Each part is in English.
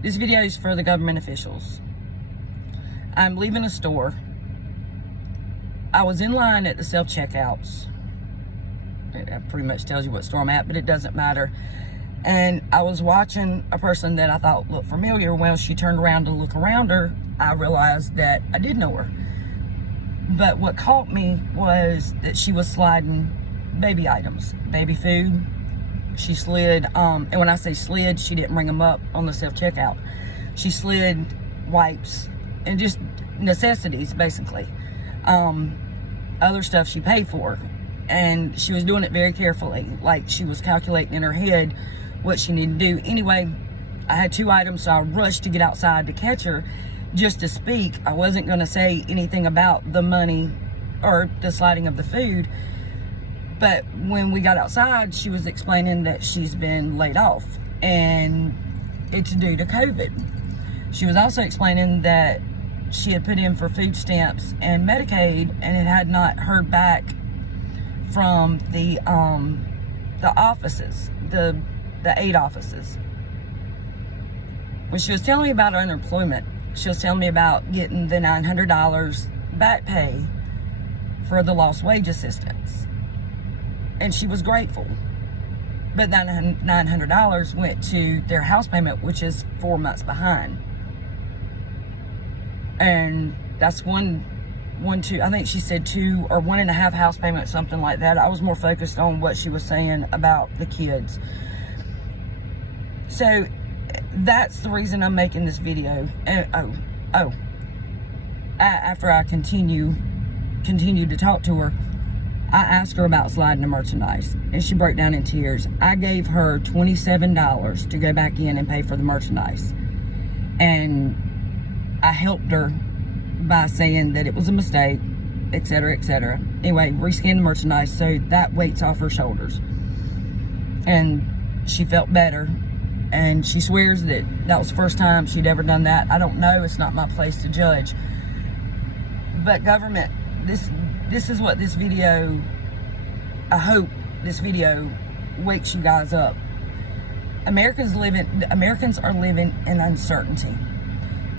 This video is for the government officials. I'm leaving a store. I was in line at the self-checkouts. It pretty much tells you what store I'm at, but it doesn't matter. And I was watching a person that I thought looked familiar. When she turned around to look around her, I realized that I did know her. But what caught me was that she was sliding baby items, baby food. She slid, and when I say slid, she didn't bring them up on the self-checkout. She slid wipes and just necessities, basically. Other stuff she paid for. And she was doing it very carefully, like she was calculating in her head what she needed to do. Anyway, I had 2 items, so I rushed to get outside to catch her just to speak. I wasn't going to say anything about the money or the sliding of the food. But when we got outside, she was explaining that she's been laid off and it's due to COVID. She was also explaining that she had put in for food stamps and Medicaid and it had not heard back from the offices, the aid offices. When she was telling me about unemployment, she was telling me about getting the $900 back pay for the lost wage assistance. And she was grateful. But that $900 went to their house payment, which is 4 months behind. And that's I think she said 2 or 1.5 house payments, something like that. I was more focused on what she was saying about the kids. So that's the reason I'm making this video. And after I continued to talk to her, I asked her about sliding the merchandise and she broke down in tears. I gave her $27 to go back in and pay for the merchandise. And I helped her by saying that it was a mistake, etc., etc. Anyway, rescan the merchandise so that weight's off her shoulders. And she felt better. And she swears that was the first time she'd ever done that. I don't know. It's not my place to judge. But government, this is what this video, I hope this video wakes you guys up. Americans are living in uncertainty.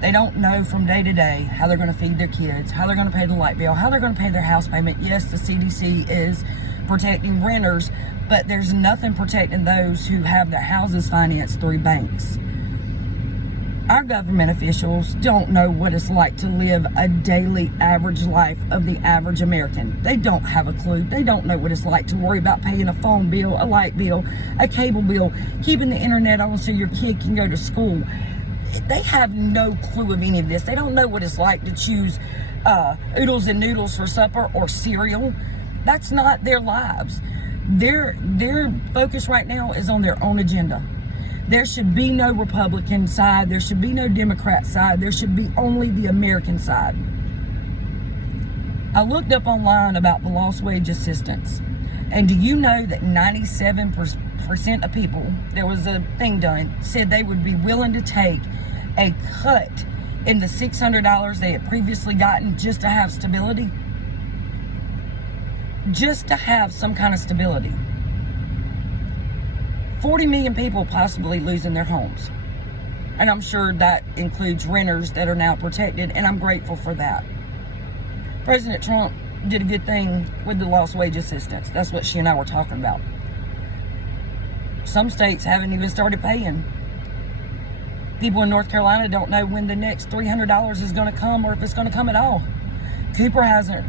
They don't know from day to day how they're going to feed their kids, how they're going to pay the light bill, how they're going to pay their house payment. Yes, the CDC is protecting renters, but there's nothing protecting those who have their houses financed through banks. Our government officials don't know what it's like to live a daily average life of the average American. They don't have a clue. They don't know what it's like to worry about paying a phone bill, a light bill, a cable bill, keeping the internet on so your kid can go to school. They have no clue of any of this. They don't know what it's like to choose oodles and noodles for supper or cereal. That's not their lives. Their focus right now is on their own agenda. There should be no Republican side. There should be no Democrat side. There should be only the American side. I looked up online about the lost wage assistance. And do you know that 97% of people, there was a thing done, said they would be willing to take a cut in the $600 they had previously gotten just to have stability? Just to have some kind of stability. 40 million people possibly losing their homes. And I'm sure that includes renters that are now protected, and I'm grateful for that. President Trump did a good thing with the lost wage assistance. That's what she and I were talking about. Some states haven't even started paying. People in North Carolina don't know when the next $300 is going to come or if it's going to come at all. Governor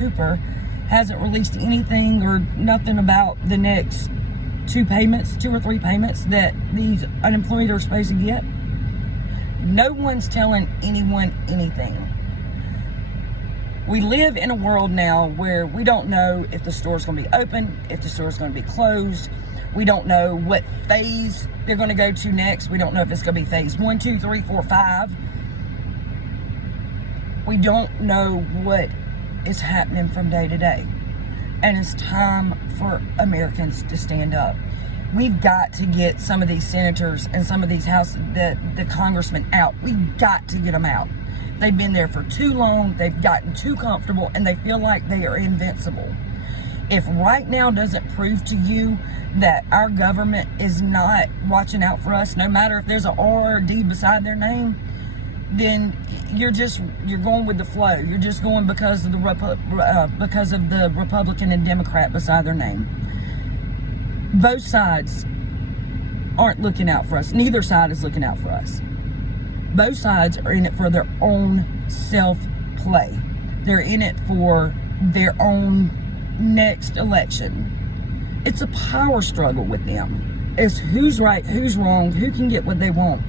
Cooper hasn't released anything or nothing about the next 2 or 3 payments that these unemployed are supposed to get. No one's telling anyone anything. We live in a world now where we don't know if the store's going to be open, if the store's going to be closed. We don't know what phase they're going to go to next. We don't know if it's going to be phase 1, 2, 3, 4, 5. We don't know what is happening from day to day. And it's time for Americans to stand up. We've got to get some of these senators and some of these the congressmen out. We've got to get them out. They've been there for too long. They've gotten too comfortable and they feel like they are invincible. If right now doesn't prove to you that our government is not watching out for us, no matter if there's an R or a D beside their name, then you're going with the flow. You're just going because of the Republican and Democrat beside their name. Both sides aren't looking out for us. Neither side is looking out for us. Both sides are in it for their own self-play. They're in it for their own next election. It's a power struggle with them. It's who's right, who's wrong, who can get what they want.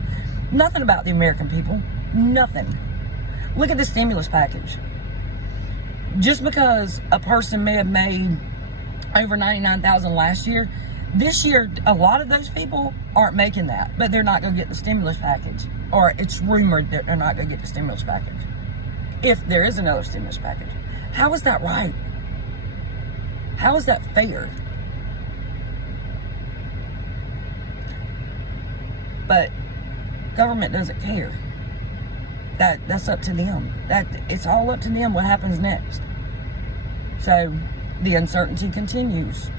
Nothing about the American people. Nothing. Look at the stimulus package. Just because a person may have made over $99,000 last year, this year, a lot of those people aren't making that, but they're not going to get the stimulus package. Or it's rumored that they're not going to get the stimulus package. If there is another stimulus package. How is that right? How is that fair? But government doesn't care. That's up to them. It's all up to them what happens next. So the uncertainty continues.